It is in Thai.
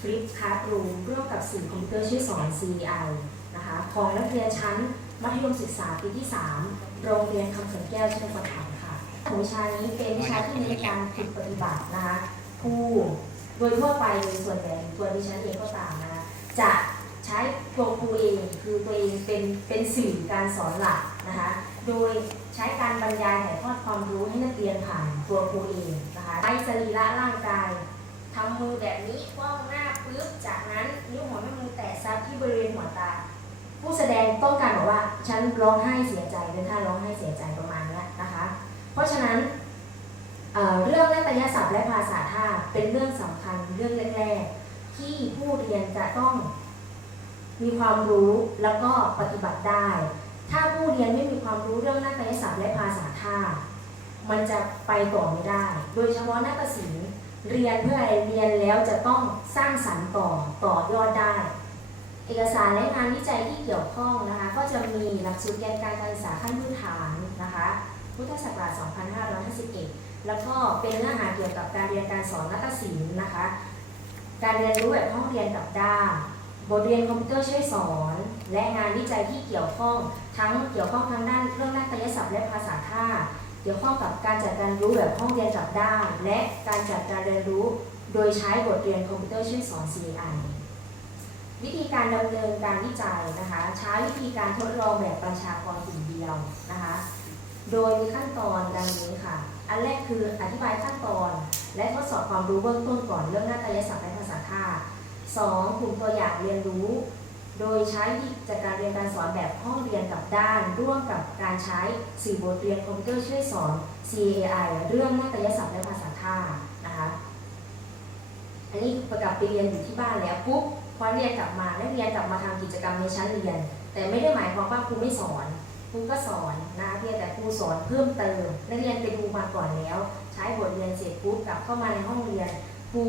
Flip Classroom ร่วมกับสื่อคอมพิวเตอร์ช่วยสอน CEI นะคะของนักเรียนชั้น มัธยมศึกษาปีที่ 3 โรงเรียนคำเขินแก้วเชียงใหม่ค่ะของวิชานี้เป็นวิชาที่เน้นการฝึกปฏิบัตินะคะผู้โดยทั่วไปโดยส่วนใหญ่ตัวดิฉันเองก็ตามนะจะใช้ตัวครูเองคือตัวเองเป็นเป็นสื่อการสอนหลักนะคะโดยใช้การบรรยายถ่ายทอดความรู้ให้นักเรียนผ่านตัวครูเองนะคะใช้สรีระร่างกาย ทำมือแบบนี้คว่ำหน้าปึ๊บจากนั้นนิ้วหัวแม่มือแตะซับที่บริเวณหัวตา ผู้แสดงต้องการบอกว่าฉันร้องไห้เสียใจเดินท่าร้องไห้เสียใจประมาณนี้นะคะ เพราะฉะนั้นเเรื่องนาฏยศัพท์และภาษาท่าเป็นเรื่องสำคัญเรื่องแรกๆที่ผู้เรียนจะต้องมีความรู้แล้วก็ปฏิบัติได้ ถ้าผู้เรียนไม่มีความรู้เรื่องนาฏยศัพท์และภาษาท่ามันจะไปต่อไม่ได้ โดยเฉพาะนาฏศิลป์ เรียนเพื่ออะไรเรียนแล้วจะต้องสร้างสรรค์ต่อต่อยอดได้ เอกสารและงานวิจัยที่เกี่ยวข้องนะคะ ก็จะมีหลักสูตรแกนการการศึกษาขั้นพื้นฐานนะคะ พุทธศักราช 2551 แล้วก็เป็นเนื้อหาเกี่ยวกับการเรียนการสอนนาฏศิลป์นะคะ การเรียนรู้แบบห้องเรียนกับด้านบทเรียนคอมพิวเตอร์ช่วยสอน และงานวิจัยที่เกี่ยวข้องทั้งเกี่ยวข้องทางด้านเรื่องนาฏยศัพท์และภาษาท่า เกี่ยวข้องกับการจัดการรู้แบบห้องเรียนกับด้านและการจัดการเรียนรู้ โดยใช้บทเรียนคอมพิวเตอร์ช่วยสอน c i วิธีการดำเนินการวิจัยนะคะใช้วิธีการทดลองแบบประชากรกลุ่มเดียวนะคะโดยมีขั้นตอนดังนี้ค่ะ อันแรกคืออธิบายขั้นตอน และทดสอบความรู้เบื้องต้นก่อนเรื่องหน้าฏยศัพท์และภาษาท่าสองกลุ่มตัวอย่างเรียนรู้ โดยใช้จัดการเรียนการสอนแบบห้องเรียนกับด้าน ร่วมกับการใช้สื่อบทเรียนคอมพิวเตอร์ช่วยสอน CAI เรื่องนาฏยศัพท์และภาษาท่านะคะอันนี้ประกับไปเรียนอยู่ที่บ้านแล้วปุ๊บพอเรียนกลับมานักเรียนกลับมาทำกิจกรรมในชั้นเรียน แต่ไม่ได้หมายความว่าครูไม่สอนครูก็สอนนะคะเพียงแต่ครูสอนเพิ่มเติมนักเรียนไปดูมาก่อนแล้ว ใช้บทเรียนเสร็จปุ๊บกลับเข้ามาในห้องเรียนครู